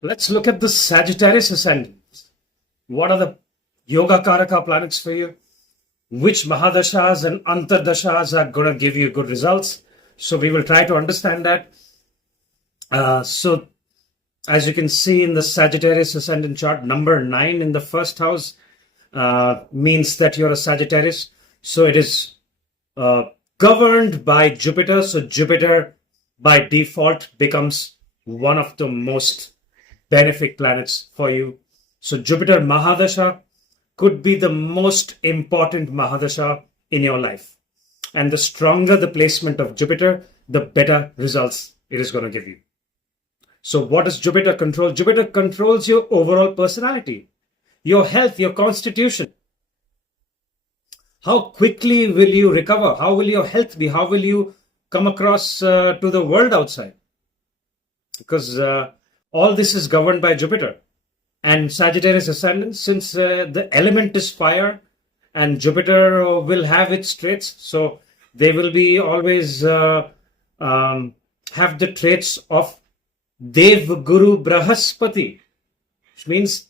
Let's look at the Sagittarius ascendant. What are the Yoga Karaka planets for you? Which Mahadashas and Antardashas are going to give you good results? So we will try to understand that. So as you can see in the Sagittarius ascendant chart, number 9 in the first house means that you're a Sagittarius. So it is governed by Jupiter. So Jupiter by default becomes one of the most benefic planets for you. So Jupiter Mahadasha could be the most important Mahadasha in your life. And the stronger the placement of Jupiter, the better results it is going to give you. So what does Jupiter control? Jupiter controls your overall personality, your health, your constitution. How quickly will you recover? How will your health be? How will you come across to the world outside? Because all this is governed by Jupiter. And Sagittarius ascendant, since the element is fire and Jupiter will have its traits, so they will be always have the traits of Dev Guru Brahaspati, which means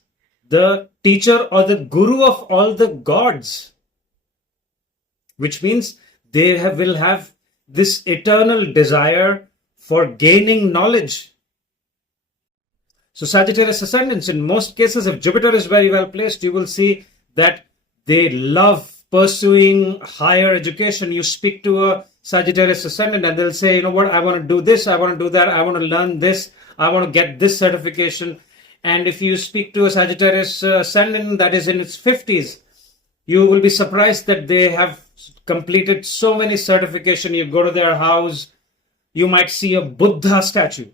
the teacher or the guru of all the gods, which means they will have this eternal desire for gaining knowledge. So Sagittarius ascendants, in most cases, if Jupiter is very well placed, you will see that they love pursuing higher education. You speak to a Sagittarius ascendant and they'll say, you know what, I want to do this, I want to do that, I want to learn this, I want to get this certification. And if you speak to a Sagittarius ascendant that is in its 50s, you will be surprised that they have completed so many certifications. You go to their house, you might see a Buddha statue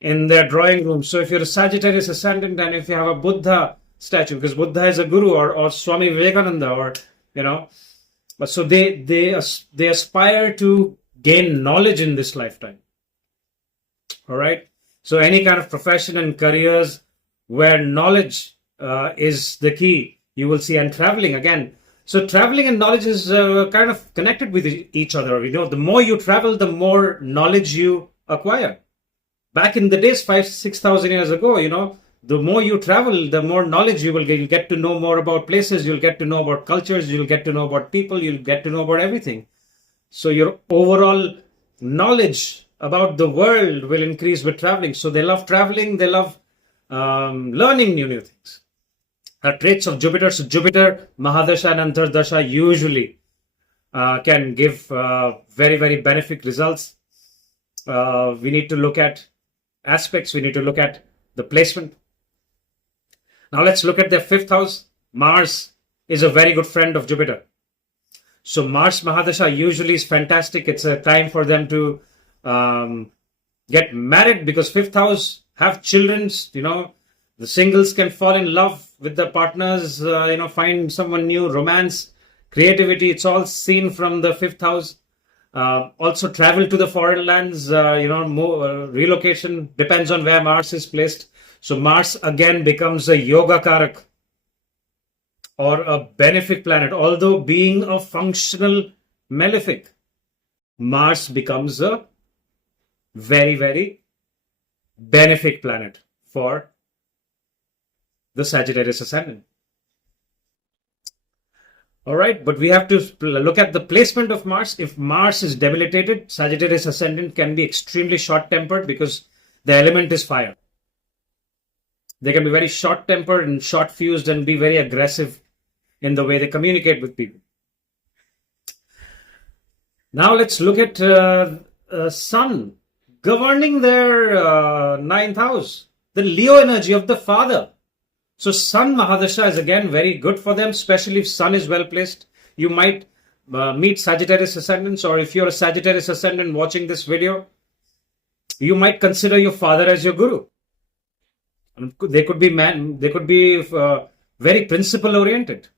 in their drawing room. So if you're a Sagittarius ascendant and if you have a Buddha statue, because Buddha is a guru, or Swami Vivekananda, or but so they aspire to gain knowledge in this lifetime. All right. So any kind of profession and careers where knowledge is the key, you will see. And traveling again. So traveling and knowledge is kind of connected with each other. The more you travel, the more knowledge you acquire. Back in the days, 5,000-6,000 years ago, the more you travel, the more knowledge you will get. You'll get to know more about places. You'll get to know about cultures. You'll get to know about people. You'll get to know about everything. So your overall knowledge about the world will increase with traveling. So they love traveling. They love learning new things. Traits of Jupiter. So Jupiter, Mahadasha and Antardasha usually can give very, very benefic results. We need to look at aspects. We need to look at the placement. Now let's look at their 5th house. Mars is a very good friend of Jupiter. So Mars Mahadasha usually is fantastic. It's a time for them to get married, because 5th house have children. The singles can fall in love with their partners, find someone new, romance, creativity. It's all seen from the 5th house. Also travel to the foreign lands, relocation depends on where Mars is placed. So Mars again becomes a Yoga Karak or a benefic planet. Although being a functional malefic, Mars becomes a very, very benefic planet for the Sagittarius ascendant. All right, but we have to look at the placement of Mars. If Mars is debilitated, Sagittarius ascendant can be extremely short-tempered because the element is fire. They can be very short-tempered and short-fused and be very aggressive in the way they communicate with people. Now let's look at Sun governing their 9th house, the Leo energy of the father. So Sun Mahadasha is again very good for them, especially if Sun is well placed. You might meet Sagittarius ascendants, or if you're a Sagittarius ascendant watching this video, you might consider your father as your guru. They could be very principle oriented.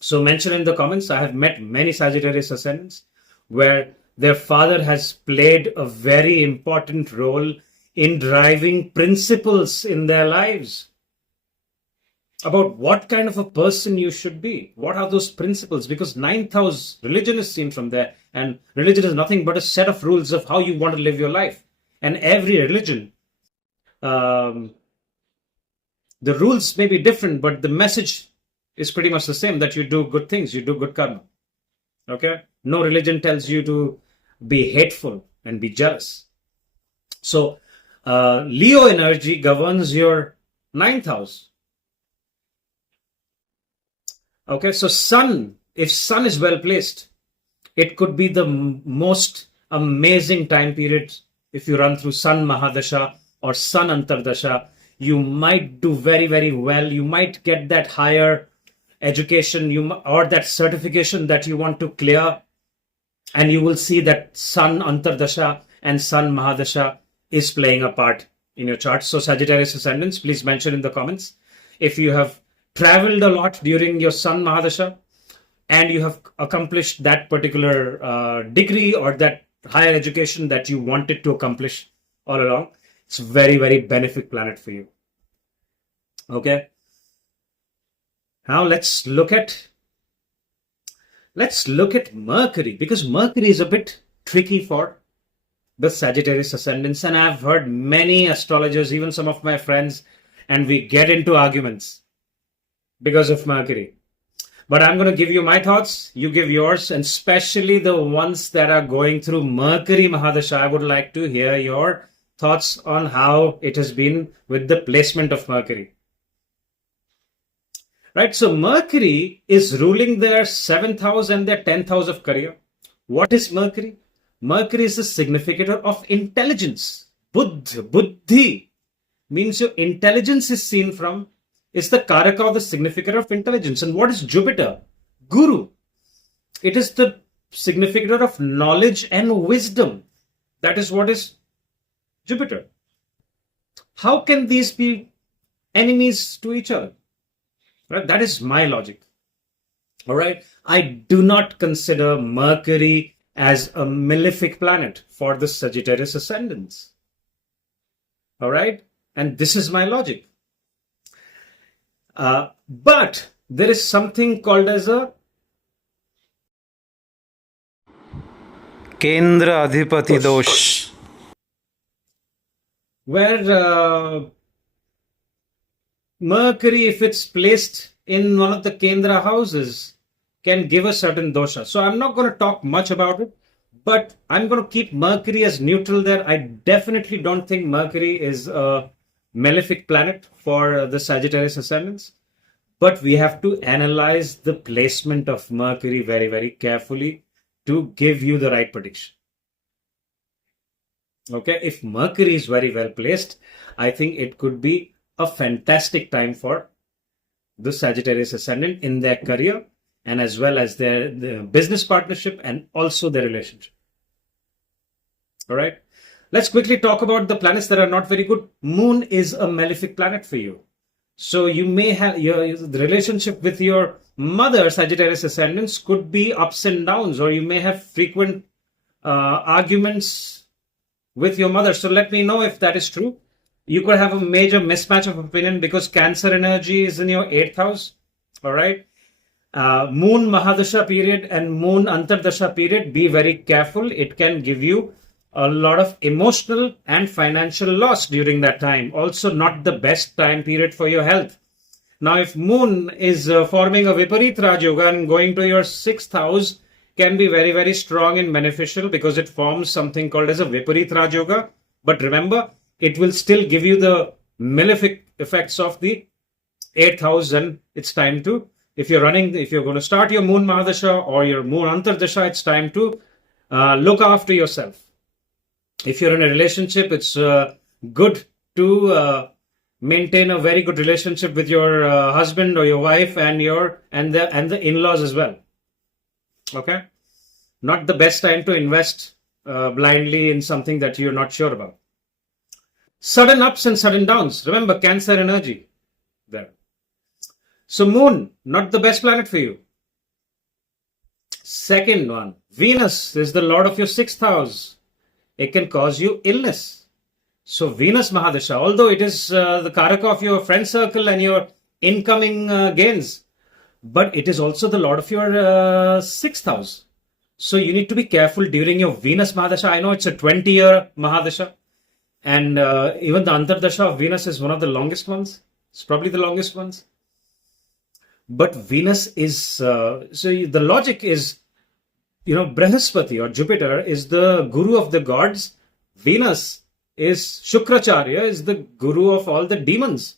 So mention in the comments, I have met many Sagittarius ascendants where their father has played a very important role in driving principles in their lives about what kind of a person you should be. What are those principles? Because 9th house, religion is seen from there. And religion is nothing but a set of rules of how you want to live your life. And every religion the rules may be different, but the message is pretty much the same, that you do good things, you do good karma. Okay? No religion tells you to be hateful and be jealous. So, Leo energy governs your 9th house. Okay, so Sun, if Sun is well placed, it could be the most amazing time period. If you run through Sun Mahadasha or Sun Antardasha, you might do very, very well. You might get that higher education or that certification that you want to clear. And you will see that Sun Antardasha and Sun Mahadasha is playing a part in your chart. So Sagittarius ascendants, please mention in the comments if you have traveled a lot during your Sun Mahadasha and you have accomplished that particular degree or that higher education that you wanted to accomplish all along. It's very, very benefic planet for you. Okay. Now let's look at Mercury, because Mercury is a bit tricky for the Sagittarius ascendants, and I've heard many astrologers, even some of my friends, and we get into arguments because of Mercury. But I'm going to give you my thoughts, you give yours, and especially the ones that are going through Mercury Mahadasha, I would like to hear your thoughts on how it has been with the placement of Mercury. Right, so Mercury is ruling their 7th house and their 10th house of career. What is Mercury? Mercury is the significator of intelligence. Buddhi means your intelligence is seen from, is the karaka or the significator of intelligence. And what is Jupiter? Guru. It is the significator of knowledge and wisdom. That is what is Jupiter. How can these be enemies to each other? Right? That is my logic. All right. I do not consider Mercury as a malefic planet for the Sagittarius ascendants. All right. And this is my logic. But there is something called as a Kendra Adhipati Dosh, where Mercury, if it's placed in one of the Kendra houses, can give a certain dosha. So I'm not going to talk much about it, but I'm going to keep Mercury as neutral there. I definitely don't think Mercury is a malefic planet for the Sagittarius ascendants, but we have to analyze the placement of Mercury very, very carefully to give you the right prediction. Okay, if Mercury is very well placed, I think it could be a fantastic time for the Sagittarius ascendant in their career and as well as their business partnership and also their relationship. All right. Let's quickly talk about the planets that are not very good. Moon is a malefic planet for you. So you may have the relationship with your mother, Sagittarius ascendants, could be ups and downs, or you may have frequent arguments with your mother. So let me know if that is true. You could have a major mismatch of opinion because Cancer energy is in your 8th house. All right. Moon Mahadasha period and Moon Antardasha period, be very careful. It can give you a lot of emotional and financial loss during that time. Also not the best time period for your health. Now, if Moon is forming a Viparit Raj Yoga and going to your 6th house, can be very, very strong and beneficial because it forms something called as a Viparit Raj Yoga. But remember, it will still give you the malefic effects of the 8th house, and it's time to, if you're going to start your Moon Mahadasha or your Moon Antardasha, it's time to look after yourself. If you're in a relationship, it's good to maintain a very good relationship with your husband or your wife and the in-laws as well. Okay, not the best time to invest blindly in something that you're not sure about. Sudden ups and sudden downs. Remember, Cancer energy there. So Moon, not the best planet for you. Second one, Venus is the lord of your 6th house. It can cause you illness. So Venus Mahadasha, although it is the karaka of your friend circle and your incoming gains, but it is also the lord of your 6th house. So you need to be careful during your Venus Mahadasha. I know it's a 20-year Mahadasha. And even the Antardasha of Venus is one of the longest ones. It's probably the longest ones. But Venus is, so the logic is, Brihaspati or Jupiter is the guru of the gods. Venus is Shukracharya, is the guru of all the demons.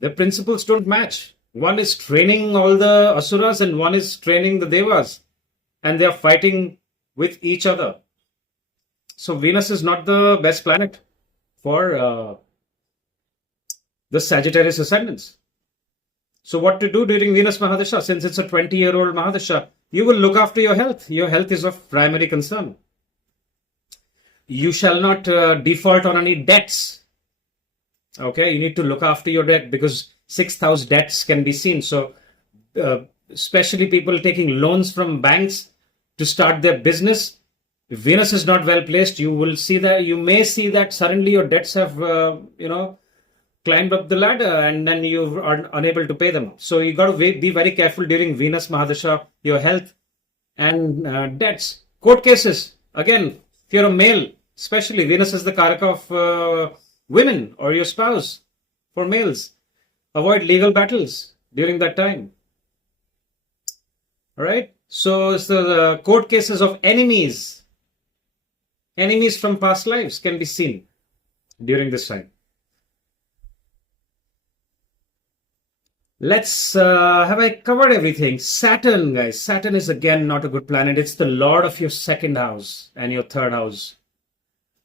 The principles don't match. One is training all the asuras and one is training the devas. And they are fighting with each other. So Venus is not the best planet for the Sagittarius ascendants. So what to do during Venus Mahadasha? Since it's a 20-year-old Mahadasha, you will look after your health. Your health is of primary concern. You shall not default on any debts. Okay, you need to look after your debt because 6th house debts can be seen. So especially people taking loans from banks to start their business, if Venus is not well placed, you may see that suddenly your debts have, climbed up the ladder and then you are unable to pay them. So you got to be very careful during Venus Mahadasha, your health and debts. Court cases, again, if you're a male, especially Venus is the karaka of women or your spouse for males. Avoid legal battles during that time. All right. So it's the court cases of enemies. Enemies from past lives can be seen during this time. Have I covered everything? Saturn, guys. Saturn is again not a good planet. It's the lord of your 2nd house and your 3rd house.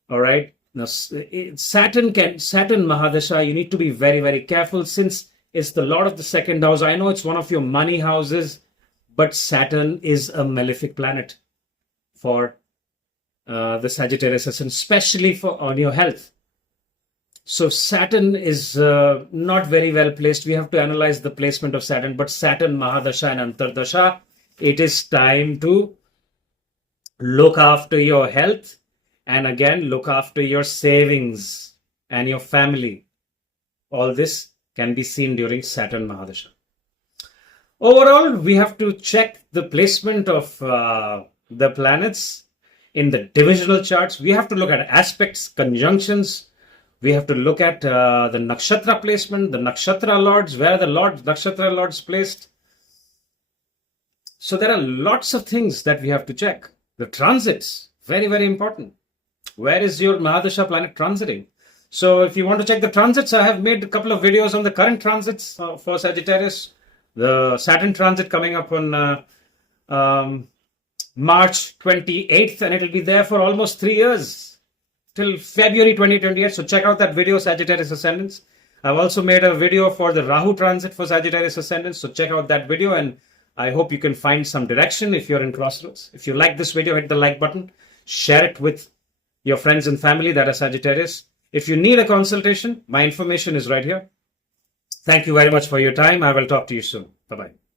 All right. Now, Saturn Mahadasha, you need to be very, very careful since it's the lord of the 2nd house. I know it's one of your money houses, but Saturn is a malefic planet for the Sagittarius ascendant, especially on your health. So Saturn is not very well placed. We have to analyze the placement of Saturn. But Saturn, Mahadasha and Antardasha, it is time to look after your health and again look after your savings and your family. All this can be seen during Saturn Mahadasha. Overall, we have to check the placement of the planets in the divisional charts. We have to look at aspects, conjunctions. We have to look at the nakshatra placement, the nakshatra lords, where the nakshatra lords placed. So there are lots of things that we have to check. The transits, very, very important. Where is your Mahadasha planet transiting? So if you want to check the transits, I have made a couple of videos on the current transits for Sagittarius. The Saturn transit coming up on March 28th, and it will be there for almost 3 years. Till February 2028. So check out that video, Sagittarius Ascendants. I've also made a video for the Rahu transit for Sagittarius Ascendants. So check out that video and I hope you can find some direction if you're in crossroads. If you like this video, hit the like button. Share it with your friends and family that are Sagittarius. If you need a consultation, my information is right here. Thank you very much for your time. I will talk to you soon. Bye-bye.